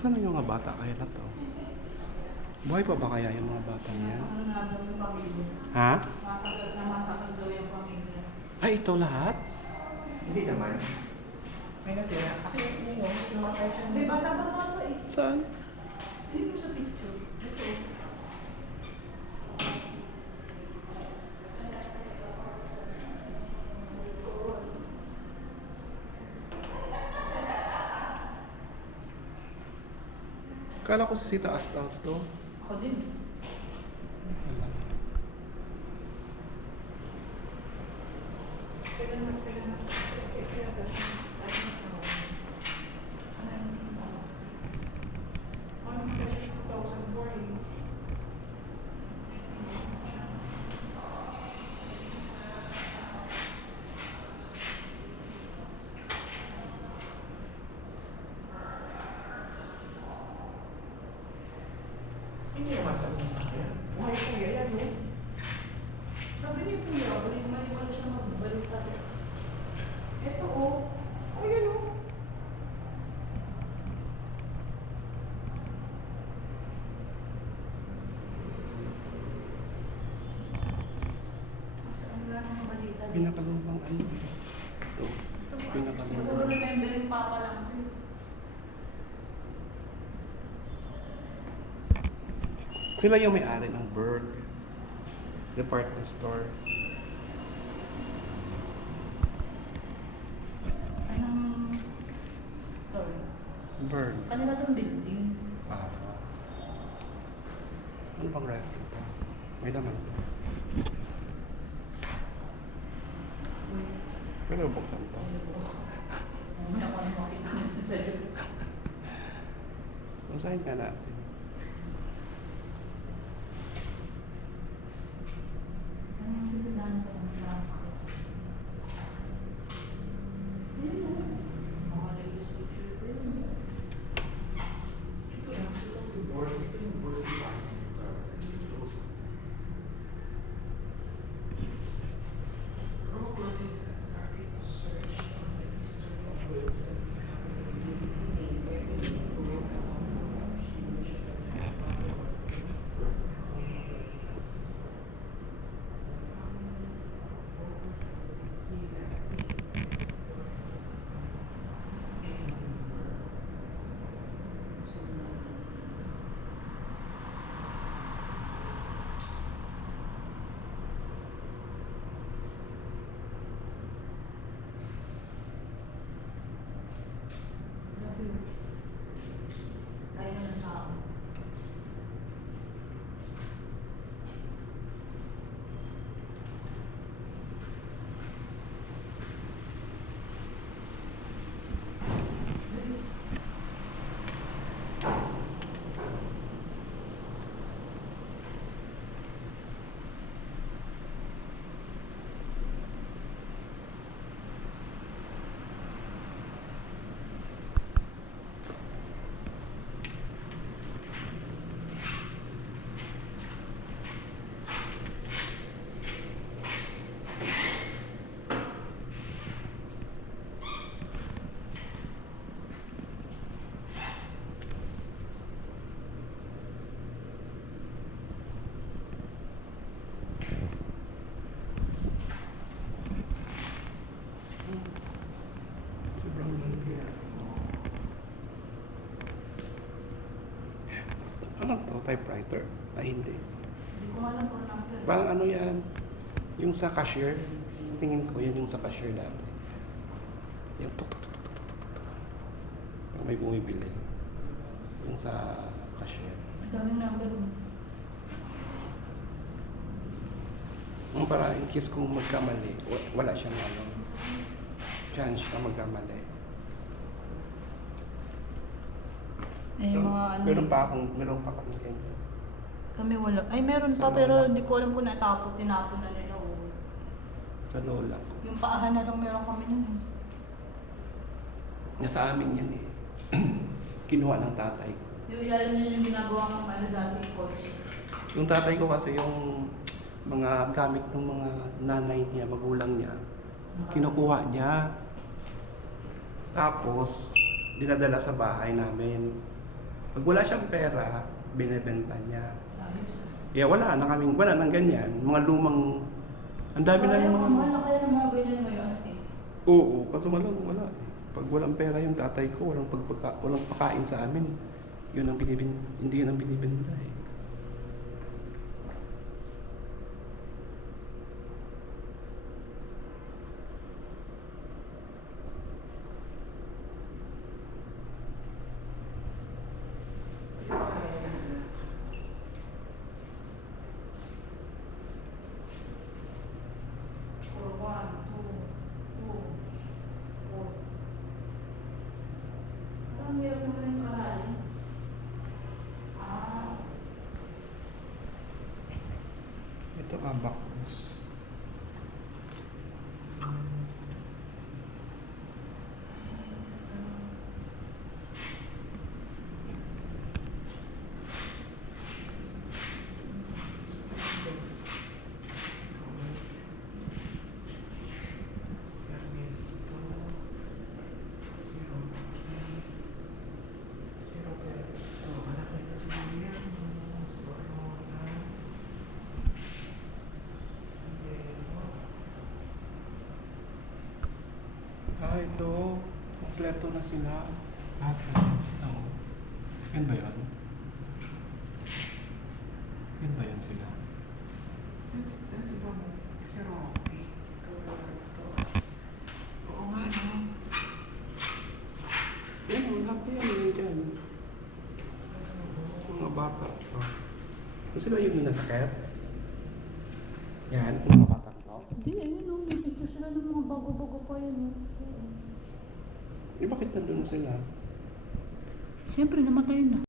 Nasaan na yung mga bata kaya na to? Buhay pa ba kaya yung mga bata niya? Ano nga daw yung pamilya? Ha? Masakit daw yung pamilya. Ay, ito lahat? Hindi naman. May natira. Kasi yun yung namatay siya. May bata pa ba eh? Saan? Hindi mo sa picture. Ito. Kala ko si Sita Astals to. Ako din. Wala. Hindi naman sabi niya sa akin. Buhay ko yan yun. Sabi niya kuya, balik-balik siya magbalik tayo. Ito oh. Oh, yan o. Saan wala nang balita dito? Pinakalubang ano. Ito. Siguro Pinakalubang. remembering papa lang ito. Sila yung may-ari ng Berg department store. Anong store? Berg. Kanila itong building. Ah. Ano bang ref ito? May laman ito. Pero buksan to. Mamaya ko na makita niya sa sa'yo. Basahin ka natin. Anong tindahan sa kanila? Ayun oh. Mga latest picture ko yun. Ito lang. Ito lang si board. Ito yung board ni Pastor. Started to search on the history of websites. Tayo na ng tao. Sobrang lamig. Ano to? Typewriter? Ay, hindi. Hindi ko alam kung number. Parang ano yan? Yung sa cashier. Tingin ko yan yung sa cashier dati. Yung tuk tuk tuk tuk tuk tuk tuk. Yung may bumibili. Yung sa cashier. Ang daming number mo. Yung para in case kung magkamali, wala siyang ano, chance na magkamali. Eh, yung mga ano. Meron pa akong ganyan. Kami wala. Ay, meron pa Sa pero lola. hindi ko alam kung natapos. Tinapon na nila. Oh. Sa lola ko. Yung paahan na lang meron kami nun. Eh. Nasa amin yan eh. Kinuha ng tatay ko. Yung ilalim nyo yung ginagawa ng ano dati kotse. Yung tatay ko kasi yung mga gamit ng mga nanay niya, magulang niya, kinukuha niya. Tapos, dinadala sa bahay namin. Pag wala siyang pera, binebenta niya. Ayos. Wala nang ganyan. Mga lumang, ang dami na yung mga... Mahal na kaya ng mga ganyan ngayon eh. Oo, kaso wala eh. Pag walang pera yung tatay ko, walang pakain sa amin. Hindi yun ang binibenta eh. Or 1, 2, 4. Parang meron mo rin karali. Ah, Ito abacus. Ito. Kompleto na sila. Yan ba yun? Yan ba yun sila? Oo nga, no? Yan, lahat na yan. Yan dyan. Mga bata. Kung sila yung nasakit? Yan, itong mga batang to. hindi ayun o. May picture sila ng mga bago-bago pa yun. Bakit nandun na sila? Siyempre, namatay na.